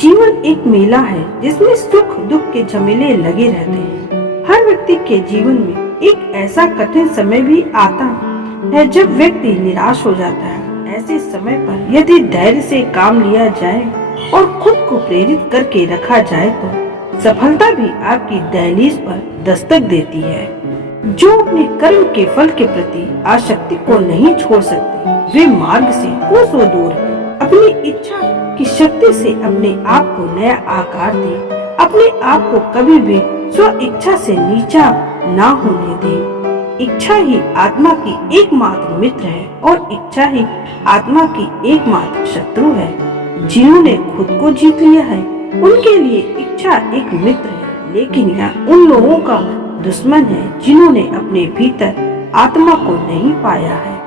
जीवन एक मेला है जिसमें सुख दुख के झमेले लगे रहते हैं। हर व्यक्ति के जीवन में एक ऐसा कठिन समय भी आता है जब व्यक्ति निराश हो जाता है। ऐसे समय पर यदि धैर्य से काम लिया जाए और खुद को प्रेरित करके रखा जाए तो सफलता भी आपकी दहलीज पर दस्तक देती है। जो अपने कर्म के फल के प्रति आसक्ति को नहीं छोड़ सकते वे मार्ग से कोसों दूर हैं। अपनी इच्छा की शक्ति से अपने आप को नया आकार दे। अपने आप को कभी भी स्व इच्छा से नीचा ना होने दे। इच्छा ही आत्मा की एकमात्र मित्र है और इच्छा ही आत्मा की एकमात्र शत्रु है। जिन्होंने खुद को जीत लिया है उनके लिए इच्छा एक मित्र है, लेकिन यह उन लोगों का दुश्मन है जिन्होंने अपने भीतर आत्मा को नहीं पाया है।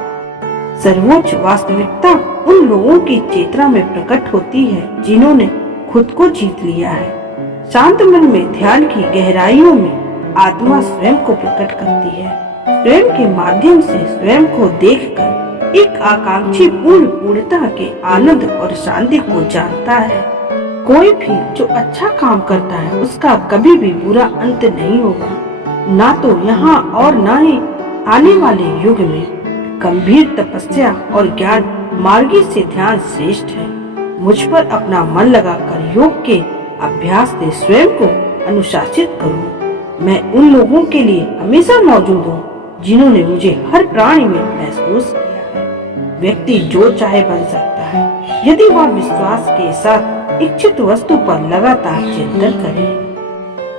सर्वोच्च वास्तविकता उन लोगों की चेतना में प्रकट होती है जिन्होंने खुद को जीत लिया है। शांत मन में ध्यान की गहराइयों में आत्मा स्वयं को प्रकट करती है। स्वयं के माध्यम से स्वयं को देखकर एक आकांक्षी पूर्णता के आनंद और शांति को जानता है। कोई भी जो अच्छा काम करता है उसका कभी भी बुरा अंत नहीं होगा, ना तो यहाँ और ना ही आने वाले युग में। गंभीर तपस्या और ज्ञान मार्गी से ध्यान श्रेष्ठ है। मुझ पर अपना मन लगाकर योग के अभ्यास से स्वयं को अनुशासित करूं। मैं उन लोगों के लिए हमेशा मौजूद हूँ जिन्होंने मुझे हर प्राणी में महसूस किया है। व्यक्ति जो चाहे बन सकता है यदि वह विश्वास के साथ इच्छित वस्तु पर लगातार चिंतन करे।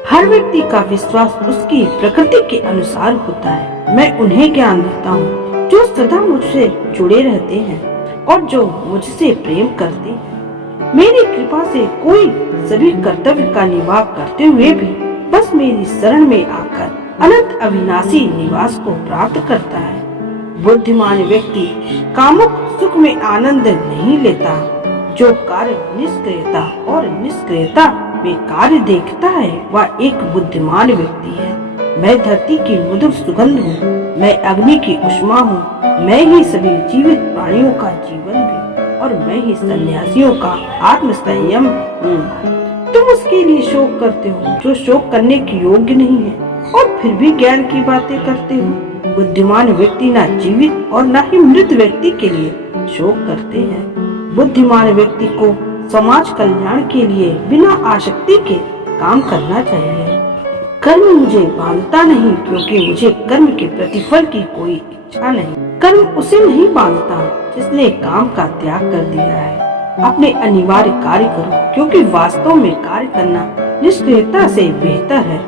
हर व्यक्ति का विश्वास उसकी प्रकृति के अनुसार होता है। मैं उन्हें ज्ञान देता हूँ जो सदा मुझसे जुड़े रहते हैं और जो मुझसे प्रेम करते हैं। मेरी कृपा से कोई सभी कर्तव्य का निर्वाह करते हुए भी बस मेरी शरण में आकर अनंत अविनाशी निवास को प्राप्त करता है। बुद्धिमान व्यक्ति कामुक सुख में आनंद नहीं लेता। जो कार्य निष्क्रियता और निष्क्रियता में कार्य देखता है वह एक बुद्धिमान व्यक्ति है। मैं धरती की मधुर सुगंध हूँ, मैं अग्नि की उष्मा हूँ, मैं ही सभी जीवित प्राणियों का जीवन भी और मैं ही सन्यासियों का आत्म संयम हूँ। तुम उसके लिए शोक करते हो जो शोक करने की योग्य नहीं है और फिर भी ज्ञान की बातें करते हो। बुद्धिमान व्यक्ति न जीवित और न ही मृत व्यक्ति के लिए शोक करते हैं। बुद्धिमान व्यक्ति को समाज कल्याण के लिए बिना आसक्ति के काम करना चाहिए। कर्म मुझे बांधता नहीं क्योंकि मुझे कर्म के प्रतिफल की कोई इच्छा नहीं। कर्म उसे नहीं बांधता जिसने काम का त्याग कर दिया है। अपने अनिवार्य कार्य करो क्योंकि वास्तव में कार्य करना निष्क्रियता से बेहतर है।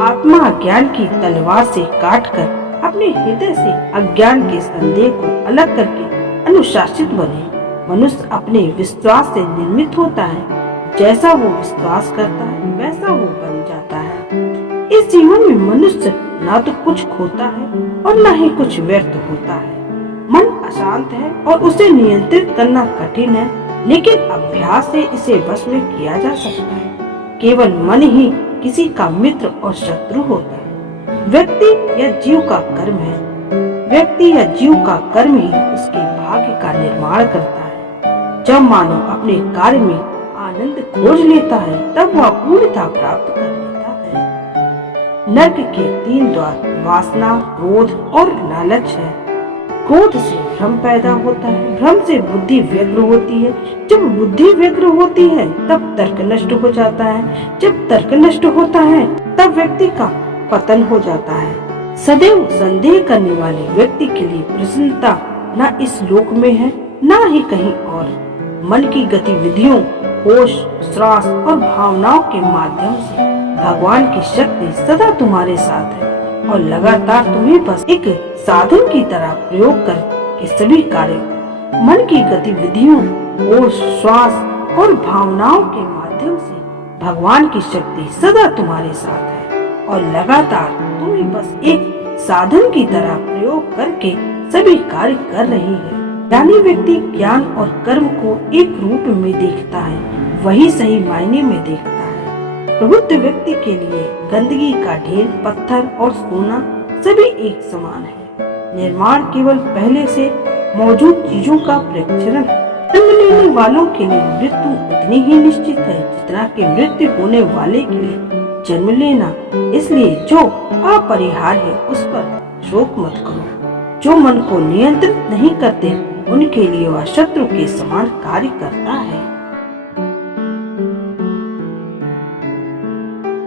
आत्मा ज्ञान की तलवार से काटकर अपने हृदय से अज्ञान के संदेह को अलग करके अनुशासित बने। मनुष्य अपने विश्वास से निर्मित होता है। जैसा वो विश्वास करता है वैसा वो बन जाता है। इस जीवन में मनुष्य ना तो कुछ खोता है और न ही कुछ व्यर्थ होता है। मन अशांत है और उसे नियंत्रित करना कठिन है, लेकिन अभ्यास से इसे वश में किया जा सकता है। केवल मन ही किसी का मित्र और शत्रु होता है। व्यक्ति या जीव का कर्म है। व्यक्ति या जीव का कर्म ही उसके भाग्य का निर्माण करता है। जब मानव अपने कार्य में आनंद खोज लेता है तब वह पूर्णता प्राप्त कर लेता है। नरक के 3 द्वार वासना, क्रोध और लालच है। क्रोध से भ्रम पैदा होता है, भ्रम से बुद्धि व्यग्र होती है। जब बुद्धि व्यग्र होती है तब तर्क नष्ट हो जाता है। जब तर्क नष्ट होता है तब व्यक्ति का पतन हो जाता है। सदैव संदेह करने वाले व्यक्ति के लिए प्रसन्नता न इस लोक में है न ही कहीं और। मन की गतिविधियों, होश, श्वास और भावनाओं के माध्यम से भगवान की शक्ति सदा तुम्हारे साथ है और लगातार तुम्हें बस एक साधन की तरह प्रयोग करके सभी कार्य, मन की गतिविधियों, होश, श्वास और भावनाओं के माध्यम से भगवान की शक्ति सदा तुम्हारे साथ है और लगातार तुम्हें बस एक साधन की तरह प्रयोग करके सभी कार्य कर रही है। ज्ञानी व्यक्ति ज्ञान और कर्म को एक रूप में देखता है, वही सही मायने में देखता है। प्रबुद्ध व्यक्ति के लिए गंदगी का ढेर, पत्थर और सोना सभी एक समान है। निर्माण केवल पहले से मौजूद चीजों का प्रेक्षण है। लेने वालों के लिए मृत्यु उतनी ही निश्चित है जितना कि मृत्यु होने वाले के लिए जन्म लेना। इसलिए जो अपरिहार्य है उस पर शोक मत करो। जो मन को नियंत्रित नहीं करते उनके लिए वह शत्रु के समान कार्य करता है।